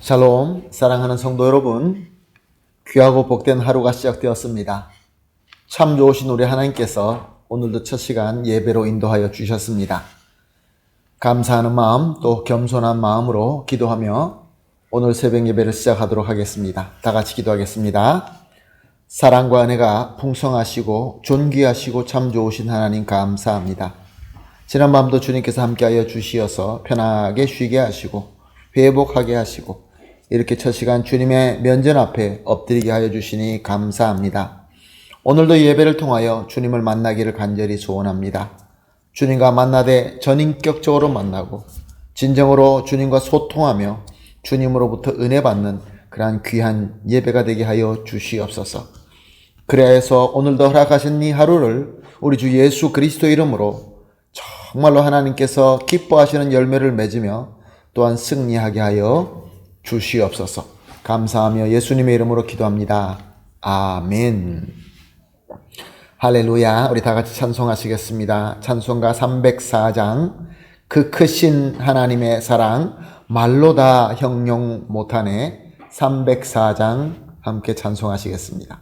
샬롬, 사랑하는 성도 여러분, 귀하고 복된 하루가 시작되었습니다. 참 좋으신 우리 하나님께서 오늘도 첫 시간 예배로 인도하여 주셨습니다. 감사하는 마음 또 겸손한 마음으로 기도하며 오늘 새벽 예배를 시작하도록 하겠습니다. 다 같이 기도하겠습니다. 사랑과 은혜가 풍성하시고 존귀하시고 참 좋으신 하나님 감사합니다. 지난 밤도 주님께서 함께하여 주시어서 편하게 쉬게 하시고 회복하게 하시고 이렇게 첫 시간 주님의 면전 앞에 엎드리게 하여 주시니 감사합니다. 오늘도 예배를 통하여 주님을 만나기를 간절히 소원합니다. 주님과 만나되 전인격적으로 만나고 진정으로 주님과 소통하며 주님으로부터 은혜 받는 그러한 귀한 예배가 되게 하여 주시옵소서. 그래서 오늘도 허락하신 이 하루를 우리 주 예수 그리스도 이름으로 정말로 하나님께서 기뻐하시는 열매를 맺으며 또한 승리하게 하여 주시옵소서. 감사하며 예수님의 이름으로 기도합니다. 아멘. 할렐루야. 우리 다 같이 찬송하시겠습니다. 찬송가 304장 그 크신 하나님의 사랑 말로 다 형용 못하네. 304장 함께 찬송하시겠습니다.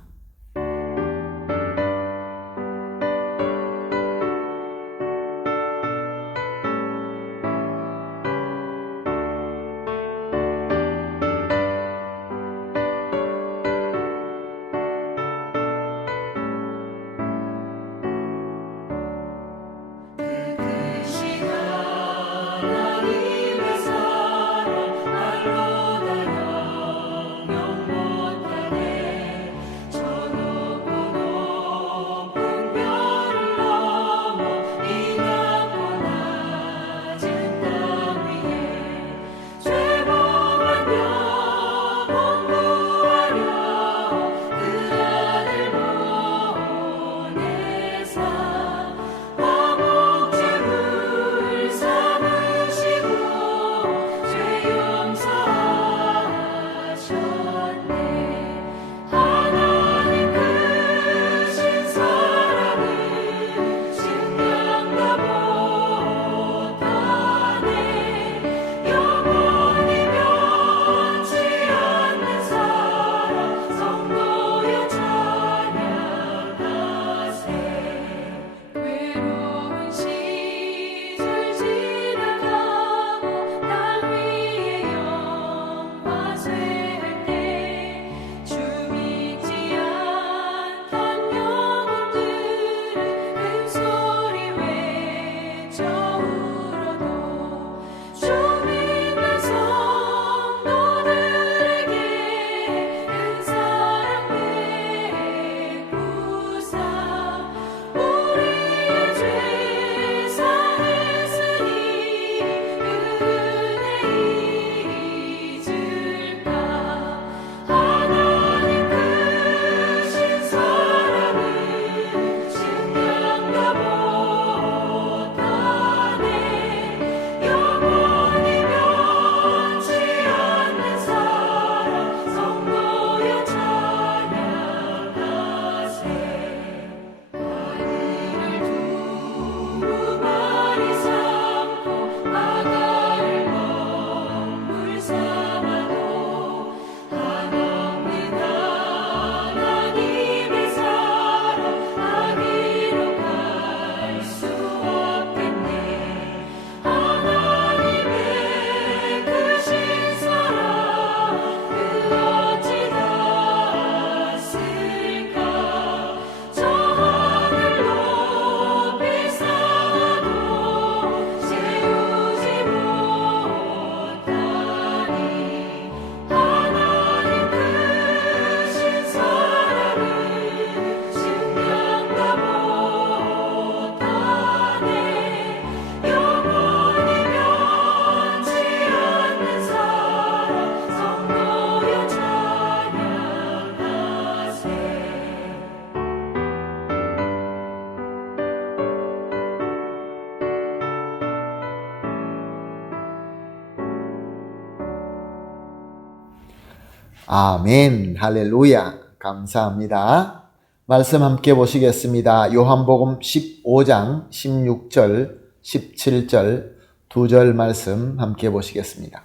아멘. 할렐루야. 감사합니다. 말씀 함께 보시겠습니다. 요한복음 15장 16절, 17절 두 절 말씀 함께 보시겠습니다.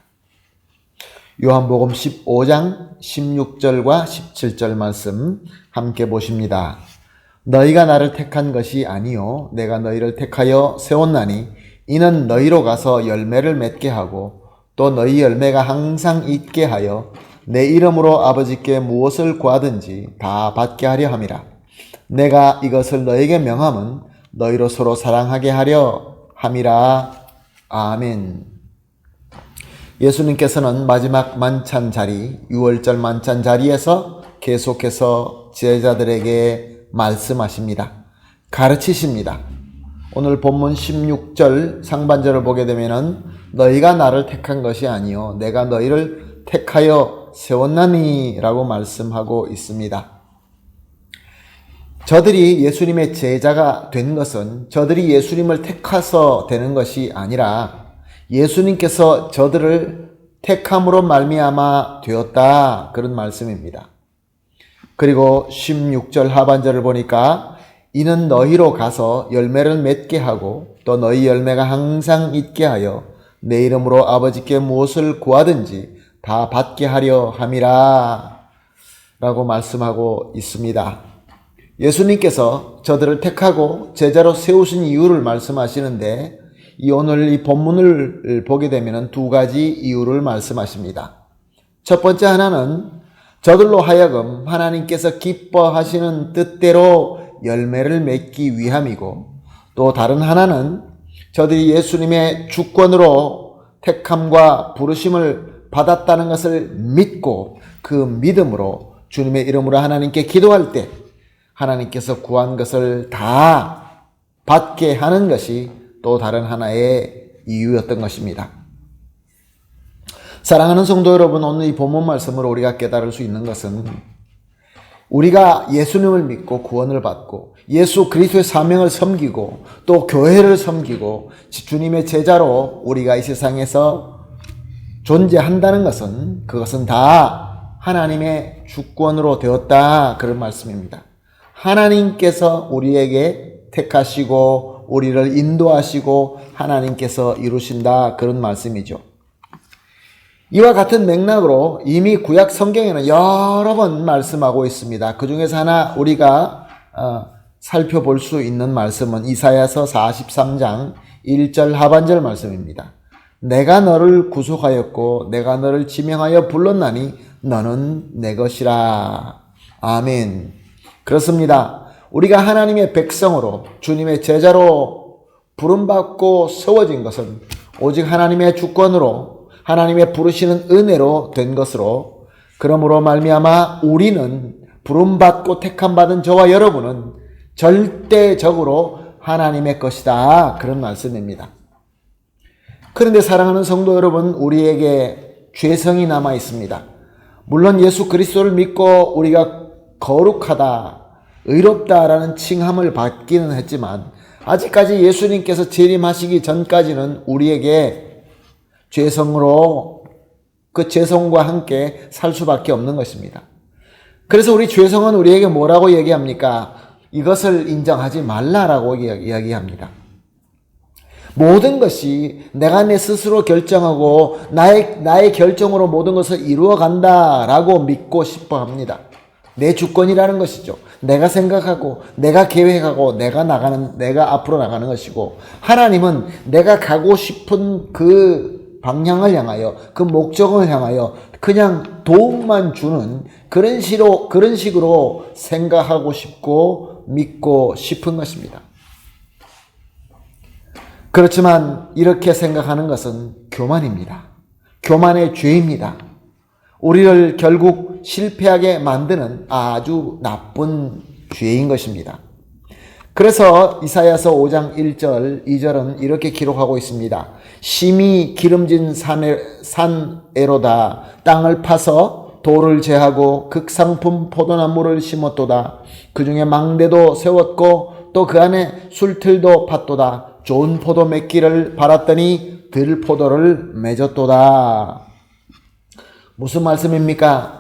요한복음 15장 16절과 17절 말씀 함께 보십니다. 너희가 나를 택한 것이 아니요 내가 너희를 택하여 세웠나니 이는 너희로 가서 열매를 맺게 하고 또 너희 열매가 항상 있게 하여 내 이름으로 아버지께 무엇을 구하든지 다 받게 하려 함이라. 내가 이것을 너희에게 명함은 너희로 서로 사랑하게 하려 함이라. 아멘. 예수님께서는 마지막 만찬 자리, 6월절 만찬 자리에서 계속해서 제자들에게 말씀하십니다. 가르치십니다. 오늘 본문 16절 상반절을 보게 되면은 너희가 나를 택한 것이 아니요 내가 너희를 택하여 세웠나니 라고 말씀하고 있습니다. 저들이 예수님의 제자가 된 것은 저들이 예수님을 택해서 되는 것이 아니라 예수님께서 저들을 택함으로 말미암아 되었다, 그런 말씀입니다. 그리고 16절 하반절을 보니까 이는 너희로 가서 열매를 맺게 하고 또 너희 열매가 항상 있게 하여 내 이름으로 아버지께 무엇을 구하든지 다 받게 하려 함이라 라고 말씀하고 있습니다. 예수님께서 저들을 택하고 제자로 세우신 이유를 말씀하시는데 오늘 이 본문을 보게 되면 두 가지 이유를 말씀하십니다. 첫 번째 하나는 저들로 하여금 하나님께서 기뻐하시는 뜻대로 열매를 맺기 위함이고, 또 다른 하나는 저들이 예수님의 주권으로 택함과 부르심을 받았다는 것을 믿고 그 믿음으로 주님의 이름으로 하나님께 기도할 때 하나님께서 구한 것을 다 받게 하는 것이 또 다른 하나의 이유였던 것입니다. 사랑하는 성도 여러분, 오늘 이 본문 말씀으로 우리가 깨달을 수 있는 것은 우리가 예수님을 믿고 구원을 받고 예수 그리스도의 사명을 섬기고 또 교회를 섬기고 주님의 제자로 우리가 이 세상에서 존재한다는 것은 그것은 다 하나님의 주권으로 되었다, 그런 말씀입니다. 하나님께서 우리에게 택하시고 우리를 인도하시고 하나님께서 이루신다, 그런 말씀이죠. 이와 같은 맥락으로 이미 구약 성경에는 여러 번 말씀하고 있습니다. 그 중에서 하나 우리가 살펴볼 수 있는 말씀은 이사야서 43장 1절 하반절 말씀입니다. 내가 너를 구속하였고 내가 너를 지명하여 불렀나니 너는 내 것이라. 아멘. 그렇습니다. 우리가 하나님의 백성으로 주님의 제자로 부름받고 세워진 것은 오직 하나님의 주권으로 하나님의 부르시는 은혜로 된 것으로, 그러므로 말미암아 우리는 부름받고 택함받은 저와 여러분은 절대적으로 하나님의 것이다, 그런 말씀입니다. 그런데 사랑하는 성도 여러분, 우리에게 죄성이 남아 있습니다. 물론 예수 그리스도를 믿고 우리가 거룩하다, 의롭다라는 칭함을 받기는 했지만 아직까지 예수님께서 재림하시기 전까지는 우리에게 죄성으로 그 죄성과 함께 살 수밖에 없는 것입니다. 그래서 우리 죄성은 우리에게 뭐라고 얘기합니까? 이것을 인정하지 말라라고 이야기합니다. 모든 것이 내가 내 스스로 결정하고 나의 결정으로 모든 것을 이루어간다라고 믿고 싶어 합니다. 내 주권이라는 것이죠. 내가 생각하고 내가 계획하고 내가 앞으로 나가는 것이고, 하나님은 내가 가고 싶은 그 방향을 향하여 그 목적을 향하여 그냥 도움만 주는 그런 식으로 생각하고 싶고 믿고 싶은 것입니다. 그렇지만 이렇게 생각하는 것은 교만입니다. 교만의 죄입니다. 우리를 결국 실패하게 만드는 아주 나쁜 죄인 것입니다. 그래서 이사야서 5장 1절, 2절은 이렇게 기록하고 있습니다. 심히 기름진 산에로다. 땅을 파서 돌을 제하고 극상품 포도나무를 심었도다. 그 중에 망대도 세웠고 또 그 안에 술틀도 팠도다. 좋은 포도 맺기를 바랐더니 들포도를 맺었도다. 무슨 말씀입니까?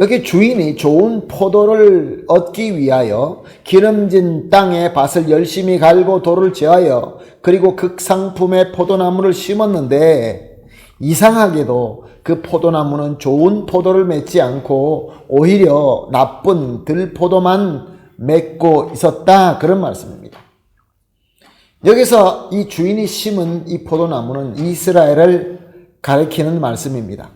여기 주인이 좋은 포도를 얻기 위하여 기름진 땅에 밭을 열심히 갈고 돌을 제하여 그리고 극상품의 포도나무를 심었는데 이상하게도 그 포도나무는 좋은 포도를 맺지 않고 오히려 나쁜 들포도만 맺고 있었다. 그런 말씀입니다. 여기서 이 주인이 심은 이 포도나무는 이스라엘을 가리키는 말씀입니다.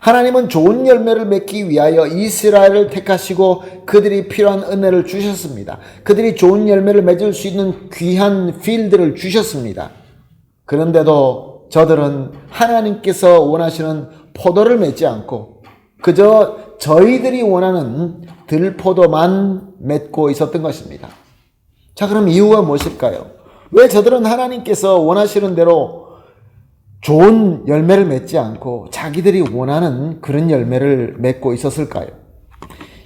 하나님은 좋은 열매를 맺기 위하여 이스라엘을 택하시고 그들이 필요한 은혜를 주셨습니다. 그들이 좋은 열매를 맺을 수 있는 귀한 필드를 주셨습니다. 그런데도 저들은 하나님께서 원하시는 포도를 맺지 않고 그저 저희들이 원하는 들포도만 맺고 있었던 것입니다. 자, 그럼 이유가 무엇일까요? 왜 저들은 하나님께서 원하시는 대로 좋은 열매를 맺지 않고 자기들이 원하는 그런 열매를 맺고 있었을까요?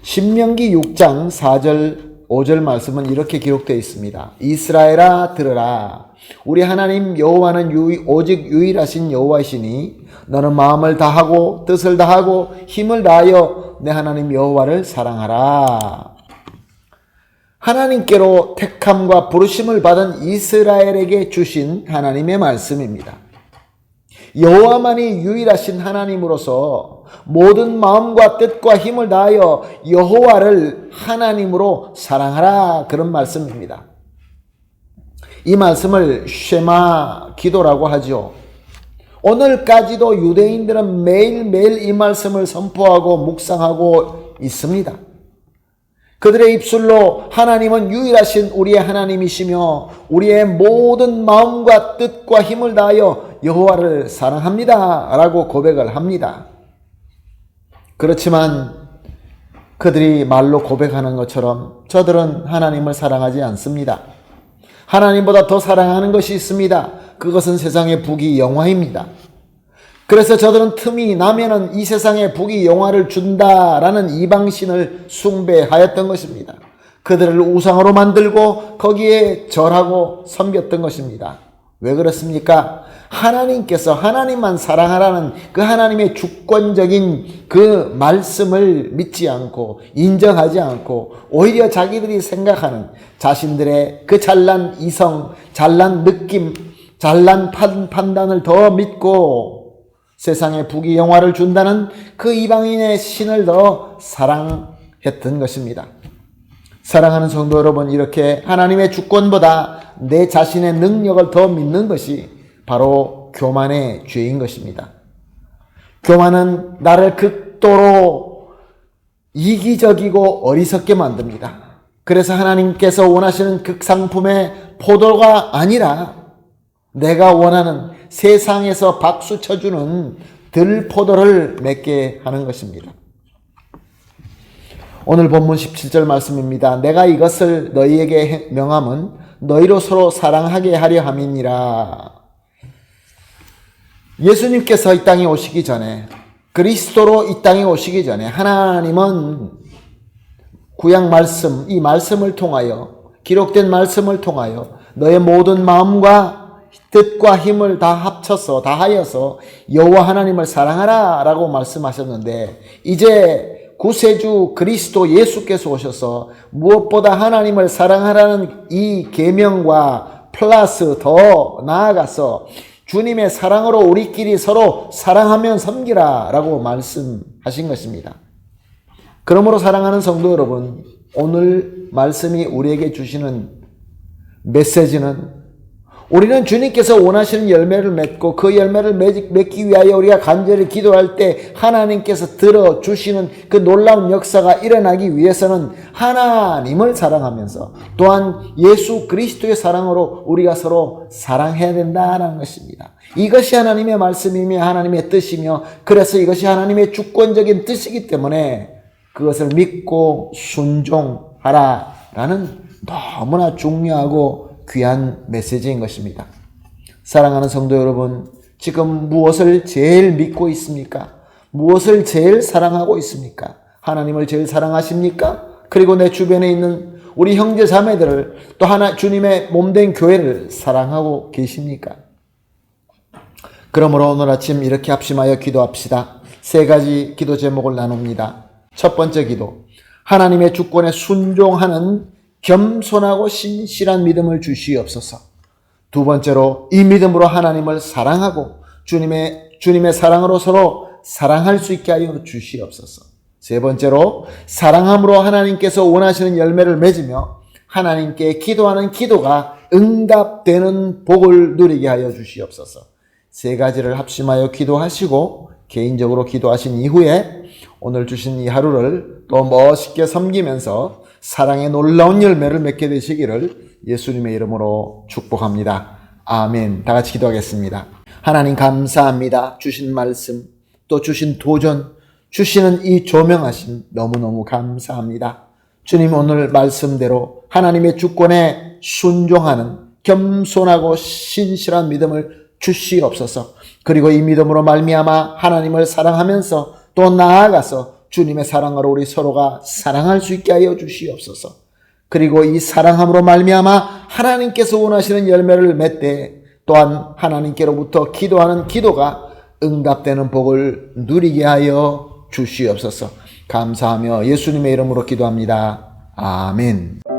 신명기 6장 4절 5절 말씀은 이렇게 기록되어 있습니다. 이스라엘아 들으라. 우리 하나님 여호와는 오직 유일하신 여호와이시니 너는 마음을 다하고 뜻을 다하고 힘을 다하여 내 하나님 여호와를 사랑하라. 하나님께로 택함과 부르심을 받은 이스라엘에게 주신 하나님의 말씀입니다. 여호와만이 유일하신 하나님으로서 모든 마음과 뜻과 힘을 다하여 여호와를 하나님으로 사랑하라. 그런 말씀입니다. 이 말씀을 쉐마 기도라고 하죠. 오늘까지도 유대인들은 매일매일 이 말씀을 선포하고 묵상하고 있습니다. 그들의 입술로 하나님은 유일하신 우리의 하나님이시며 우리의 모든 마음과 뜻과 힘을 다하여 여호와를 사랑합니다 라고 고백을 합니다. 그렇지만 그들이 말로 고백하는 것처럼 저들은 하나님을 사랑하지 않습니다. 하나님보다 더 사랑하는 것이 있습니다. 그것은 세상의 부귀 영화입니다. 그래서 저들은 틈이 나면은 이 세상에 부귀 영화를 준다라는 이방신을 숭배하였던 것입니다. 그들을 우상으로 만들고 거기에 절하고 섬겼던 것입니다. 왜 그렇습니까? 하나님께서 하나님만 사랑하라는 그 하나님의 주권적인 그 말씀을 믿지 않고 인정하지 않고 오히려 자기들이 생각하는 자신들의 그 잘난 이성, 잘난 느낌, 잘난 판단을 더 믿고 세상에 부귀 영화를 준다는 그 이방인의 신을 더 사랑했던 것입니다. 사랑하는 성도 여러분, 이렇게 하나님의 주권보다 내 자신의 능력을 더 믿는 것이 바로 교만의 죄인 것입니다. 교만은 나를 극도로 이기적이고 어리석게 만듭니다. 그래서 하나님께서 원하시는 극상품의 포도가 아니라 내가 원하는 세상에서 박수 쳐주는 들포도를 맺게 하는 것입니다. 오늘 본문 17절 말씀입니다. 내가 이것을 너희에게 명함은 너희로 서로 사랑하게 하려 함이니라. 예수님께서 이 땅에 오시기 전에, 그리스도로 이 땅에 오시기 전에 하나님은 구약 말씀, 이 말씀을 통하여, 기록된 말씀을 통하여 너의 모든 마음과 뜻과 힘을 다 합쳐서 다 하여서 여호와 하나님을 사랑하라 라고 말씀하셨는데, 이제 구세주 그리스도 예수께서 오셔서 무엇보다 하나님을 사랑하라는 이 계명과 플러스 더 나아가서 주님의 사랑으로 우리끼리 서로 사랑하면 섬기라 라고 말씀하신 것입니다. 그러므로 사랑하는 성도 여러분, 오늘 말씀이 우리에게 주시는 메시지는 우리는 주님께서 원하시는 열매를 맺고 그 열매를 맺기 위하여 우리가 간절히 기도할 때 하나님께서 들어주시는 그 놀라운 역사가 일어나기 위해서는 하나님을 사랑하면서 또한 예수 그리스도의 사랑으로 우리가 서로 사랑해야 된다는 것입니다. 이것이 하나님의 말씀이며 하나님의 뜻이며, 그래서 이것이 하나님의 주권적인 뜻이기 때문에 그것을 믿고 순종하라라는 너무나 중요하고 귀한 메시지인 것입니다. 사랑하는 성도 여러분, 지금 무엇을 제일 믿고 있습니까? 무엇을 제일 사랑하고 있습니까? 하나님을 제일 사랑하십니까? 그리고 내 주변에 있는 우리 형제 자매들을, 또 주님의 몸된 교회를 사랑하고 계십니까? 그러므로 오늘 아침 이렇게 합심하여 기도합시다. 세 가지 기도 제목을 나눕니다. 첫 번째 기도, 하나님의 주권에 순종하는 겸손하고 신실한 믿음을 주시옵소서. 두 번째로 이 믿음으로 하나님을 사랑하고 주님의 사랑으로 서로 사랑할 수 있게 하여 주시옵소서. 세 번째로 사랑함으로 하나님께서 원하시는 열매를 맺으며 하나님께 기도하는 기도가 응답되는 복을 누리게 하여 주시옵소서. 세 가지를 합심하여 기도하시고 개인적으로 기도하신 이후에 오늘 주신 이 하루를 또 멋있게 섬기면서 사랑의 놀라운 열매를 맺게 되시기를 예수님의 이름으로 축복합니다. 아멘. 다 같이 기도하겠습니다. 하나님 감사합니다. 주신 말씀 또 주신 도전 주시는 이 조명하심 너무너무 감사합니다. 주님 오늘 말씀대로 하나님의 주권에 순종하는 겸손하고 신실한 믿음을 주시옵소서. 그리고 이 믿음으로 말미암아 하나님을 사랑하면서 또 나아가서 주님의 사랑으로 우리 서로가 사랑할 수 있게 하여 주시옵소서. 그리고 이 사랑함으로 말미암아 하나님께서 원하시는 열매를 맺되 또한 하나님께로부터 기도하는 기도가 응답되는 복을 누리게 하여 주시옵소서. 감사하며 예수님의 이름으로 기도합니다. 아멘.